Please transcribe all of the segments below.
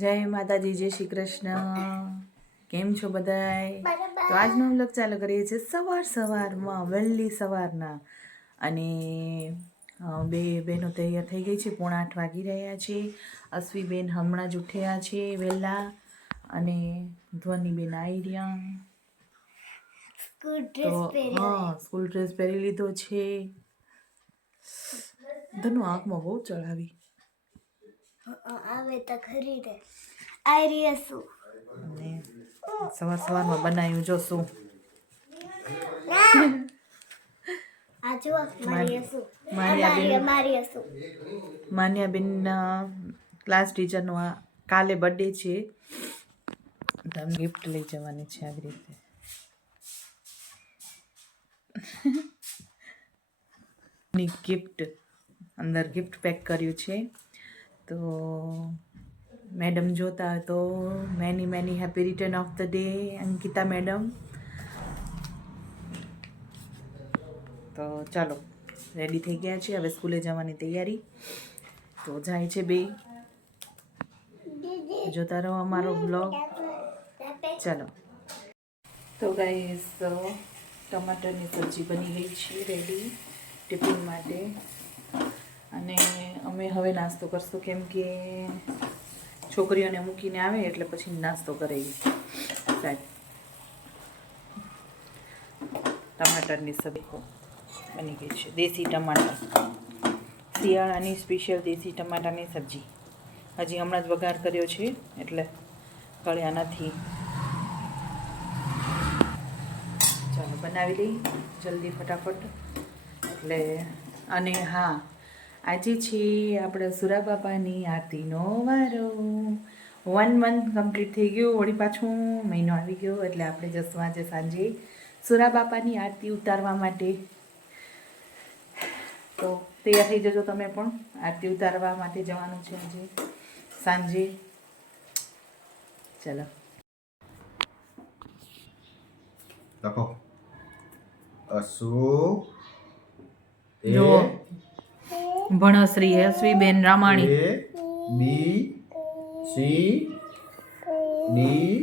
જય માતાજી, જય શ્રી કૃષ્ણ. કેમ છો બધાય? તો આજનો વ્લોગ ચાલુ કરીએ છીએ સવારમાં વહેલી સવારના. અને બે બહેનો તૈયાર થઈ ગઈ છે. 7:45 વાગી રહ્યા છે. અશ્વીબેન હમણાં જ ઉઠ્યા છે વહેલા. અને ધ્વનિબેન આવી રહ્યા. સ્કૂલ ડ્રેસ પહેરી લીધો છે. ધનુ આંખમાં બહુ ચડાવી. આવે તો ખરી રે આઈ રીસુ અને સવારમાં બનાવ્યું જો શું આ જો મારી હસુ માન્યાબેનના ક્લાસ ટીચરનો કાલે બર્થડે છે. તમે ગિફ્ટ લઈ જવાની છે આવી રીતે. ગિફ્ટ અંદર ગિફ્ટ પેક કર્યું છે. તો મેડમ જોતા હોય તો many happy return of the day Ankita madam. તો ચાલો રેડી થઈ ગયા છે, હવે સ્કૂલે જવાની તૈયારી. તો જાય છે બે. જોતા રહો અમારો બ્લોગ. ચાલો. તો ગાઈસ ટમાટરની સબ્જી બની ગઈ છે રેડી ટિફિન માટે. અને અમે હવે નાસ્તો કરશું, કેમ કે છોકરીઓને મૂકીને આવે એટલે પછી નાસ્તો કરે સાહેબ. ટમાટરની સબ્જી બની ગઈ છે, દેશી ટમાટર, શિયાળાની સ્પેશિયલ દેશી ટમાટરની સબ્જી. હજી હમણાં જ વઘાર કર્યો છે એટલે કળ્યા નથી. ચાલો બનાવી લઈ જલ્દી ફટાફટ. એટલે અને હા, આજે છે આપણે સુરા બાપાની આરતીનો વારો. 1 મંથ કમ્પ્લીટ થઈ ગયું, વળી પાછું મહિનો આવી ગયો. એટલે આપણે જશું આજે સાંજે સુરા બાપાની આરતી ઉતારવા માટે. તો તૈયાર થઈ જજો તમે પણ, આરતી ઉતારવા માટે જવાનું છે આજે સાંજે. ચાલો લખો. અસુ જો ભણશ્રી અશ્વીબેન રામાણી. એ બી સી ડી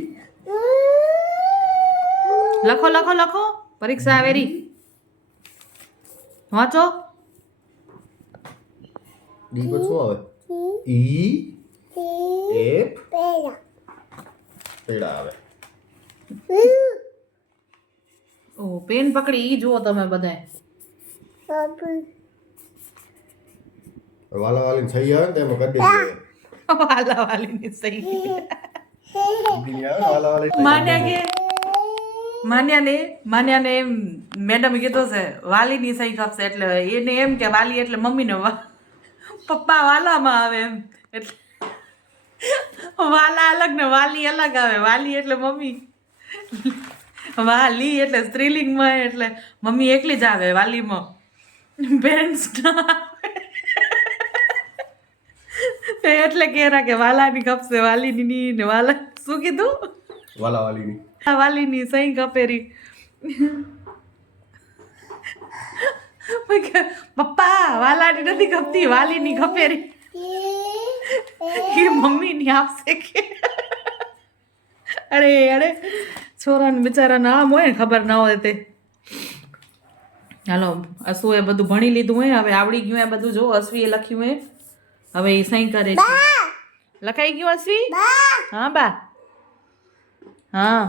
લખો પરીક્ષા આવેરી વાંચો. ડી પર શું આવે? ઈ એફ પેડા આવે. ઓ પેન પકડી ઈ જુઓ તમે બધાય. વાલા વાલી થઈ આવે ને તો એમાં કરી દેજે. વાલા વાલીની સહી. દીદી આવે વાલા વાલી માન્યાને એમ મેડમ કીધું છે વાલીની સહી ખપશે. એટલે એને એમ કે વાલી એટલે મમ્મીને પપ્પા વાલામાં આવે એમ. એટલે વાલા અલગ ને વાલી અલગ આવે. વાલી એટલે મમ્મી, વાલી એટલે સ્ત્રીલિંગમાં, એટલે મમ્મી એકલી જ આવે વાલીમાં, પેરેન્ટ્સ એટલે કેરા કે વાલાની ખપશે, વાલીની ને વાલા શું કીધું? વાલા વાલીની વાલીની સહી ખપેરી. પપ્પા વાલાની નથી ખપતી, વાલીની ખપેરી. એ મમ્મીની આપશે કે અરે છોરાને બિચારાને આમ હોય ને ખબર ના હોય તે. હાલો અસુ એ બધું ભણી લીધું હોય, હવે આવડી ગયું એ બધું. જો અશ્વીએ લખ્યું હે, હવે એ સહી કરે છે. લખાઈ ગયું અશ્વી? હા બા, હા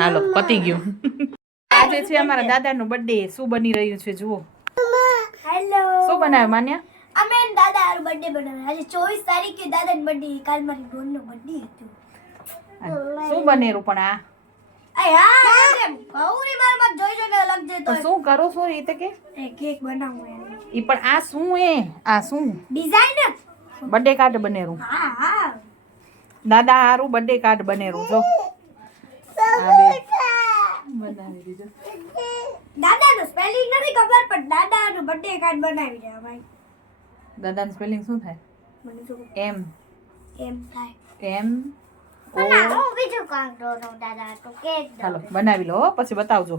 હાલો પતી ગયું. આજે છે અમારા દાદાનું બર્થડે. શું બની રહ્યું છે જુઓ. હેલો શું બનાવ્યું માન્યા? અમે દાદા આર બર્થડે બનાવ્યો. આજે 24 તારીખે દાદાનો બર્થડે. કાલ મારી બોનનો બર્થડે હતો. શું બનેરું પણ આ? અરે બહુરી બાર મત જોઈ જોને અલગ જે તો શું કરું છું એ તો કે કેક બનાવું યાર. ઈ પણ આ શું આ શું ડિઝાઇનર બર્થડે કાર્ડ બનેરું? હા દાદા હારું બર્થડે કાર્ડ બનેરું. જો આ બે બનાવી દીધું. દાદાનો સ્પેલિંગ નથી ખબર પણ દાદાનો બર્થડે કાર્ડ બનાવી દે ભાઈ. દાદાનું સ્પેલિંગ શું થાય? મને તો એમ થાય. એમ ઓ. હું બીજું કામ કરું દાદા તો કેક ચાલો બનાવી લો હો, પછી બતાવજો.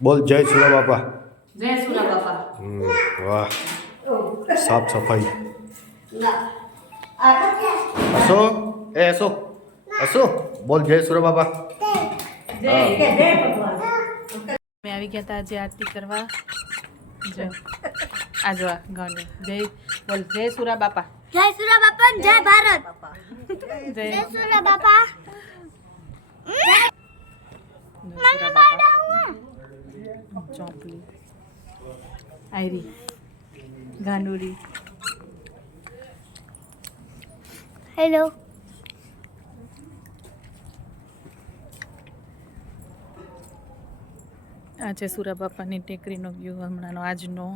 બોલ જય સુરા બાપા. જય સુરા બાપા. વાહ, સાફ સફાઈ. અસો અસો અસો બોલ જય સુરા બાપા. અમે આવી ગયા હતા આજે આરતી કરવા. જો આ જો આ ગાને જય બોલ જય સુરા બાપા. જય સુરા બાપા જય ભારત. જય જય સુરા બાપા. સુરા બાપા. ચોપલી આયરી ગાંડુડી. હેલો. આ છે સુરા બાપાની ટેકરીનો વ્યૂ હમણાંનો આજનો.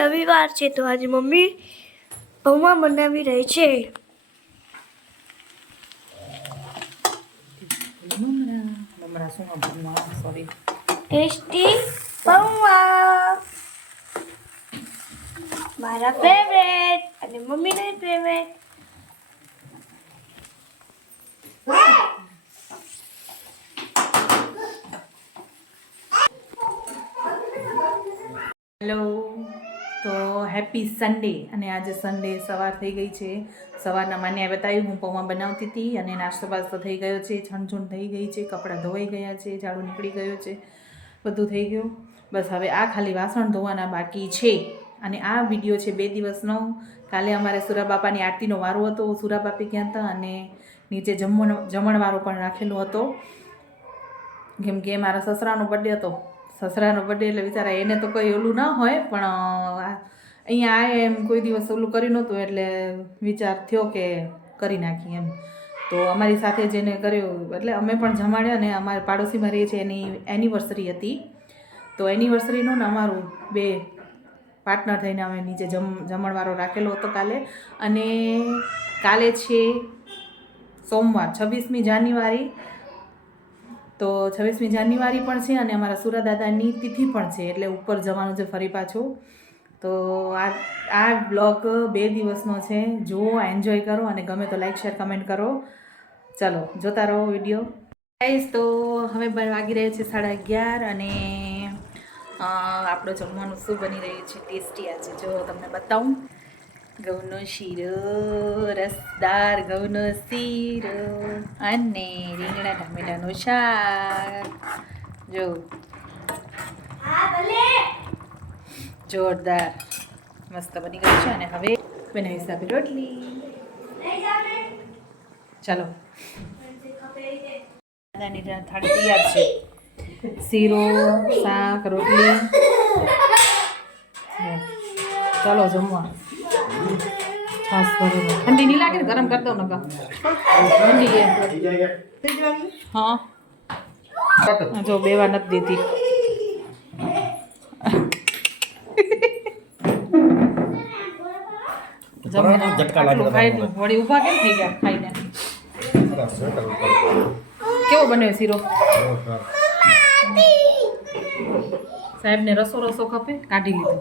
રવિવાર છે તો આજે મમ્મી પૌવા બનાવી રહી છે. મમરા શું ભણવા સોરી ટેસ્ટી પૌવા મારા ફેવરેટ અને મમ્મીને ફેવરેટ. હેલો, તો હેપી સન્ડે. અને આજે સન્ડે સવાર થઈ ગઈ છે. સવારના માન્યાએ બતાવ્યું હું પૌવા બનાવતી હતી અને નાસ્તો બાસ્તો થઈ ગયો છે, છણછૂણ થઈ ગઈ છે, કપડાં ધોવાઈ ગયા છે, ઝાડુ નીકળી ગયો છે, બધું થઈ ગયું. બસ હવે આ ખાલી વાસણ ધોવાના બાકી છે. અને આ વિડીયો છે 2 દિવસનો. કાલે અમારે સુરા બાપાની આરતીનો વારો હતો, સુરા બાપી ગયા હતા અને નીચે જમણવારો પણ રાખેલો હતો. કેમ કે મારા સસરાનો બર્થડે હતો. સસરાનો બર્થડે એટલે બિચારા એને તો કંઈ ઓલું ના હોય, પણ અહીંયા આ એમ કોઈ દિવસ ઓલું કરી નહોતું એટલે વિચાર થયો કે કરી નાખીએ એમ. તો અમારી સાથે જેને કર્યું એટલે અમે પણ જમાડ્યા અને અમારે પાડોશીમાં રહીએ છીએ એની એનિવર્સરી હતી. તો એનિવર્સરીનો ને અમારું 2 પાર્ટનર થઈને અમે નીચે જમણવારો રાખેલો હતો કાલે. અને કાલે છે સોમવાર 26મી જાન્યુઆરી. તો 26મી જાન્યુઆરી પણ છે અને અમારા સુરા દાદાની તિથિ પણ છે, એટલે ઉપર જવાનું છે ફરી પાછું. તો આ બ્લોગ 2 દિવસનો છે. જુઓ, એન્જોય કરો અને ગમે તો લાઈક શેર કમેન્ટ કરો. ચાલો જોતા રહો વિડીયો. ગાઈસ, તો હવે વાગી રહ્યા છે 11:30 અને આપણો જમવાનું શું બની રહ્યું છે ટેસ્ટી. આજે જો તમને બતાવું, ઘઉંનો શીરો, રસદાર ઘઉંનો શીરો અને રીંગણા ટામેટાનું શાક. જો જોરદાર મસ્ત બની ગયું છે. અને હવે બનાવીશ આપી રોટલી. ચાલો, દાદાની થાળી તૈયાર છે. શીરો, શાક, રોટલી. ચાલો જમવા. છાસ ભરેલો. ઠંડી નહીં લાગે ને? ગરમ કરી દઉં નકા ઠંડી છે. હા જો 2 વાર નથી દેતી. વળી ઊભા કેમ થઈ ગયા ખાઈને? કેવો બન્યો શીરો? સાહેબને રસો ખપે, કાઢી લીધો.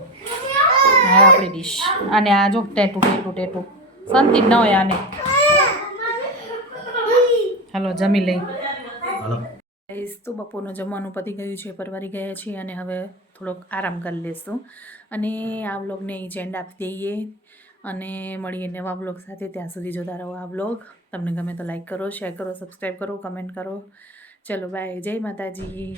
હા આપણી ડીશ. અને આ જો ટેટું શાંતિ ન હોય આને. હાલો જમી લઈ. તો બપોરનું જમવાનું પતી ગયું છે, પરવારી ગયા છીએ અને હવે થોડોક આરામ કરી લેશું અને આ વ્લોગને અહીં એન્ડ આપી દઈએ અને મળીએ નવા વ્લોગ સાથે. ત્યાં સુધી જોતા રહો આ વ્લોગ. તમને ગમે તો લાઈક કરો, શેર કરો, સબસ્ક્રાઈબ કરો, કમેન્ટ કરો. ચલો બાય, જય માતાજી.